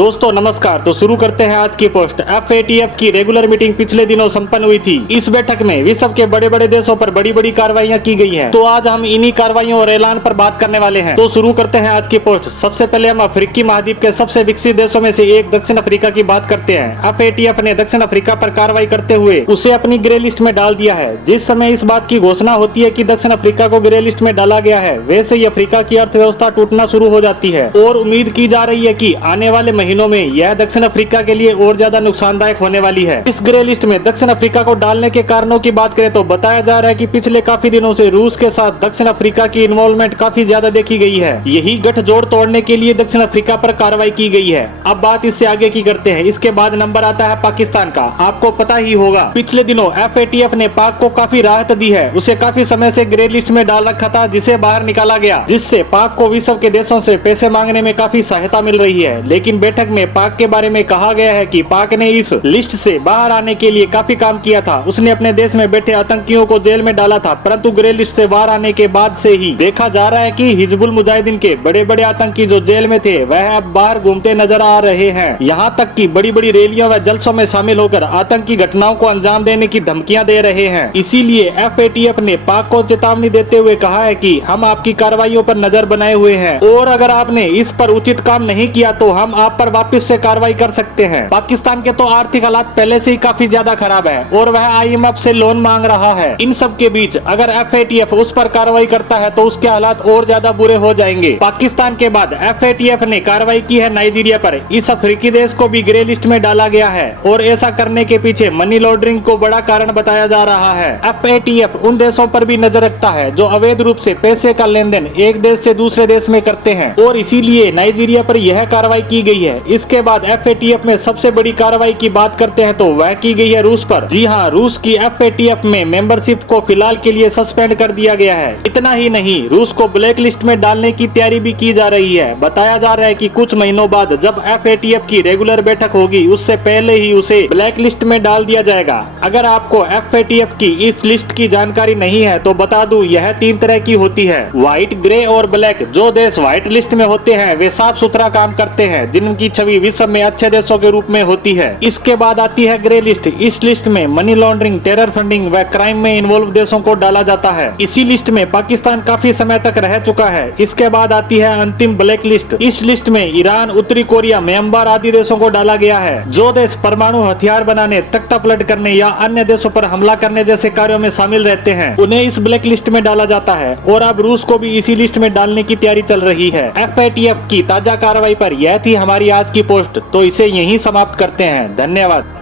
दोस्तों नमस्कार। तो शुरू करते हैं आज की पोस्ट। FATF की रेगुलर मीटिंग पिछले दिनों संपन्न हुई थी। इस बैठक में विश्व के बड़े बड़े देशों पर बड़ी बड़ी कार्रवाइयां की गई हैं। तो आज हम इन्हीं कार्रवाइयों और ऐलान पर बात करने वाले हैं। तो शुरू करते हैं आज की पोस्ट। सबसे पहले हम अफ्रीकी महाद्वीप के सबसे विकसित देशों में से एक दक्षिण अफ्रीका की बात करते हैं। FATF ने दक्षिण अफ्रीका पर कार्रवाई करते हुए उसे अपनी ग्रे लिस्ट में डाल दिया है। जिस समय इस बात की घोषणा होती है कि दक्षिण अफ्रीका को ग्रे लिस्ट में डाला गया है, वैसे ही अफ्रीका की अर्थव्यवस्था टूटना शुरू हो जाती है और उम्मीद की जा रही है कि आने वाले महीनों में यह दक्षिण अफ्रीका के लिए और ज्यादा नुकसानदायक होने वाली है। इस ग्रे लिस्ट में दक्षिण अफ्रीका को डालने के कारणों की बात करें तो बताया जा रहा है कि पिछले काफी दिनों से रूस के साथ दक्षिण अफ्रीका की इन्वॉल्वमेंट काफी ज्यादा देखी गई है। यही गठजोड़ तोड़ने के लिए दक्षिण अफ्रीका पर कार्रवाई की गई है। अब बात इससे आगे की करते हैं। इसके बाद नंबर आता है पाकिस्तान का। आपको पता ही होगा पिछले दिनों FATF ने पाक को काफी राहत दी है। उसे काफी समय से ग्रे लिस्ट में डाल रखा था, जिसे बाहर निकाला गया, जिससे पाक को विश्व के देशों से पैसे मांगने में काफी सहायता मिल रही है। लेकिन बैठक में पाक के बारे में कहा गया है कि पाक ने इस लिस्ट से बाहर आने के लिए काफी काम किया था। उसने अपने देश में बैठे आतंकियों को जेल में डाला था, परंतु ग्रे लिस्ट से बाहर आने के बाद से ही देखा जा रहा है कि हिजबुल मुजाहिदीन के बड़े बड़े आतंकी जो जेल में थे वह अब बाहर घूमते नजर आ रहे हैं। यहाँ तक कि बड़ी बड़ी रैलियों व जलसों में शामिल होकर आतंकी घटनाओं को अंजाम देने की धमकियां दे रहे हैं। इसीलिए FATF ने पाक को चेतावनी देते हुए कहा है कि हम आपकी कार्रवाइयों पर नजर बनाए हुए हैं और अगर आपने इस पर उचित काम नहीं किया तो हम आप पर वापस से कार्रवाई कर सकते हैं। पाकिस्तान के तो आर्थिक हालात पहले से ही काफी ज्यादा खराब है और वह IMF से लोन मांग रहा है। इन सब के बीच अगर FATF उस पर कार्रवाई करता है तो उसके हालात और ज्यादा बुरे हो जाएंगे। पाकिस्तान के बाद FATF ने कार्रवाई की है नाइजीरिया पर। इस अफ्रीकी देश को भी ग्रे लिस्ट में डाला गया है और ऐसा करने के पीछे मनी लॉन्ड्रिंग को बड़ा कारण बताया जा रहा है। FATF उन देशों पर भी नजर रखता है जो अवैध रूप से पैसे का लेन देन एक देश से दूसरे देश में करते हैं और इसीलिए नाइजीरिया पर यह कार्रवाई की गई है। इसके बाद FATF में सबसे बड़ी कार्रवाई की बात करते हैं तो वह की गई है रूस पर। जी हाँ, रूस की FATF में मेंबरशिप को फिलहाल के लिए सस्पेंड कर दिया गया है। इतना ही नहीं, रूस को ब्लैक लिस्ट में डालने की तैयारी भी की जा रही है। बताया जा रहा है कि कुछ महीनों बाद जब FATF की रेगुलर बैठक होगी उससे पहले ही उसे ब्लैक लिस्ट में डाल दिया जाएगा। अगर आपको FATF की इस लिस्ट की जानकारी नहीं है तो बता दूं, यह 3 तरह की होती है, व्हाइट, ग्रे और ब्लैक। जो देश व्हाइट लिस्ट में होते हैं वे साफ सुथरा काम करते हैं, जिनकी छवि विश्व में अच्छे देशों के रूप में होती है। इसके बाद आती है ग्रे लिस्ट। इस लिस्ट में मनी लॉन्ड्रिंग, टेरर फंडिंग व क्राइम में इन्वॉल्व देशों को डाला जाता है। इसी लिस्ट में पाकिस्तान काफी समय तक रह चुका है। इसके बाद आती है अंतिम ब्लैक लिस्ट। इस लिस्ट में ईरान, उत्तरी कोरिया, म्यांमार आदि देशों को डाला गया है। जो देश परमाणु हथियार बनाने, तख्तापलट करने या अन्य देशों पर हमला करने जैसे कार्यों में शामिल रहते हैं, उन्हें इस ब्लैक लिस्ट में डाला जाता है और अब रूस को भी इसी लिस्ट में डालने की तैयारी चल रही है। FATF की ताजा कार्रवाई पर यह थी हमारी आज की पोस्ट। तो इसे यहीं समाप्त करते हैं। धन्यवाद।